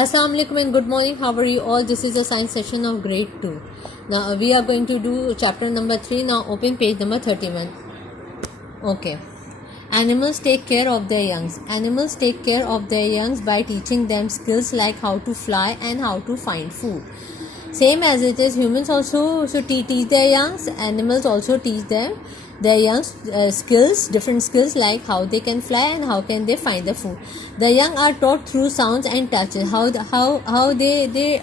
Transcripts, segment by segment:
Assalamu alaikum and good morning. How are you all? This is a science session of grade 2. Now we are going to do chapter number 3. Now open page number 31. Okay. Animals take care of their youngs. Animals take care of their youngs by teaching them skills like how to fly and how to find food. Same as it is, humans also teach their youngs. Animals also teach them their young skills, different skills like how they can fly and how can they find the food. The young are taught through sounds and touches. How they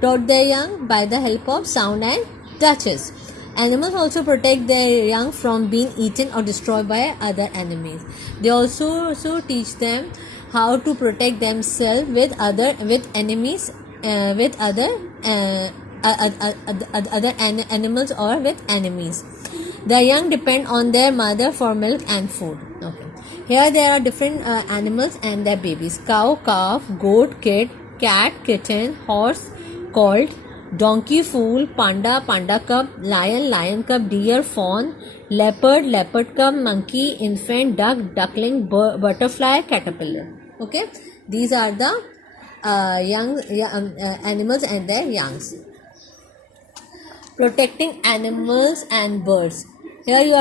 taught their young by the help of sound and touches. Animals also protect their young from being eaten or destroyed by other enemies. They also teach them how to protect themselves with enemies, with other animals or with enemies. The young depend on their mother for milk and food. Okay. Here there are different animals and their babies: cow, calf, goat, kid, cat, kitten, horse, colt, donkey, foal, panda, panda cub, lion, lion cub, deer, fawn, leopard, leopard cub, monkey, infant, duck, duckling, butterfly, caterpillar. Okay, these are the young animals and their youngs. Protecting animals and birds. Here we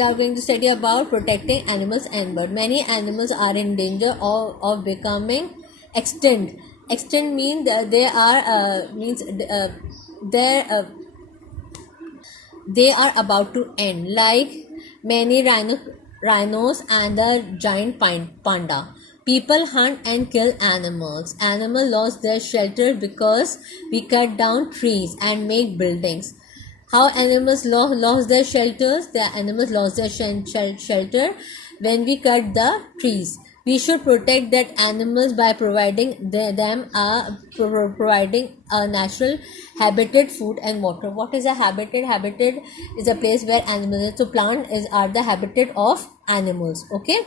are going to study about protecting animals and birds. Many animals are in danger of becoming extinct. Extinct means they are about to end, like many rhinos and the giant panda. People hunt and kill animals. Animals lost their shelter because we cut down trees and make buildings. How animals lost their shelters? The animals lost their shelter when we cut the trees. We should protect that animals by providing providing a natural habitat, food and water. What is a habitat? Habitat is a place where animals. So plant are the habitat of animals. Okay.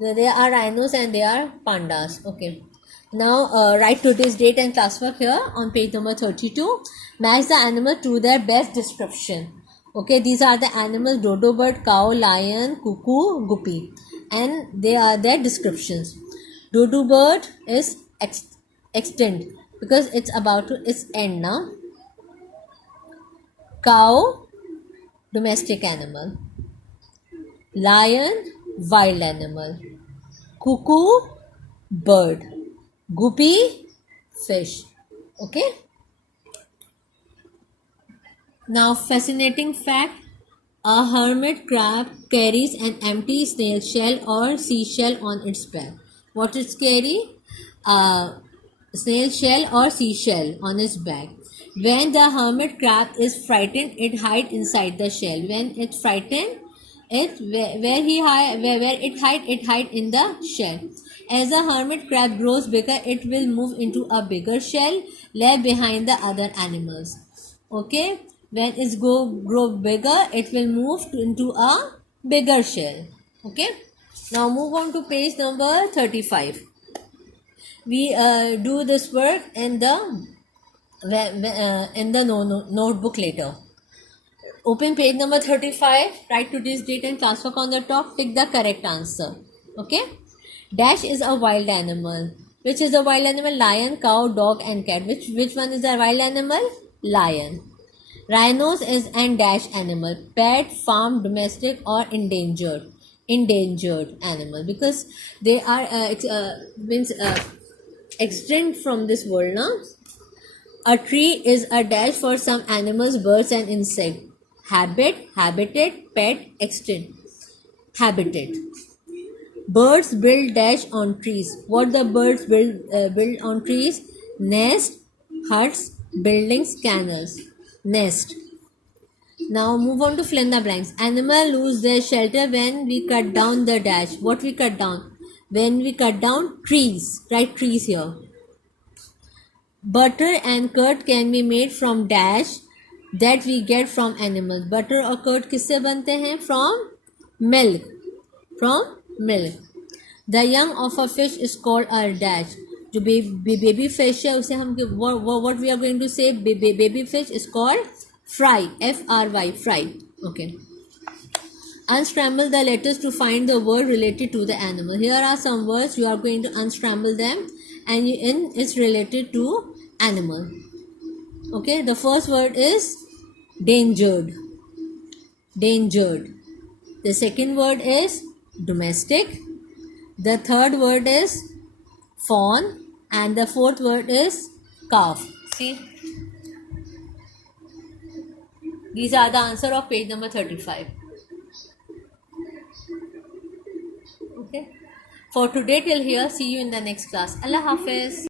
There are rhinos and there are pandas. Okay. Now write today's date and class work here on page number 32. Match the animal to their best description. Okay, these are the animals: dodo bird, cow, lion, cuckoo, guppy, and they are their descriptions. Dodo bird is extinct because it's about to its end now. Cow, domestic animal. Lion, wild animal. Cuckoo, bird. Guppy, fish. Okay. Now, fascinating fact: a hermit crab carries an empty snail shell or seashell on its back. What is carry? A snail shell or seashell on its back. When the hermit crab is frightened, it hides inside the shell. When it's frightened, it hide in the shell. As the hermit crab grows bigger, it will move into a bigger shell left behind the other animals. Okay, when it grow bigger, it will move into a bigger shell. Okay, now move on to page number 35. We do this work in the notebook later. Open page number 35. Write today's date and class work on the top. Pick the correct answer. Okay. Dash is a wild animal. Which is a wild animal? Lion, cow, dog and cat. Which one is a wild animal? Lion. Rhinos is an dash animal. Pet, farm, domestic or endangered. Endangered animal because they are extinct from this world now. A tree is a dash for some animals, birds and insects. Habitat, pet, extinct. Habitat. Birds build dash on trees. What the birds build on trees? Nest, huts, buildings, canals. Nest. Now move on to fill in the blanks. Animal lose their shelter when we cut down the dash. What we cut down? When we cut down trees. Write trees here. Butter and curd can be made from dash that we get from animals. Butter और curd किससे बनते हैं? From milk. From milk. The young of a fish is called a dash. जो baby fish है उसे हम what we are going to say? Baby fish is called fry. F-R-Y, fry. Okay. Unscramble the letters to find the word related to the animal. Here are some words. You are going to unscramble them and N is related to animal. Okay, the first word is dangered. Dangered. The second word is domestic. The third word is fawn, and the fourth word is calf. See, these are the answer of page number 35. Okay, for today till here. See you in the next class. Allah Hafiz.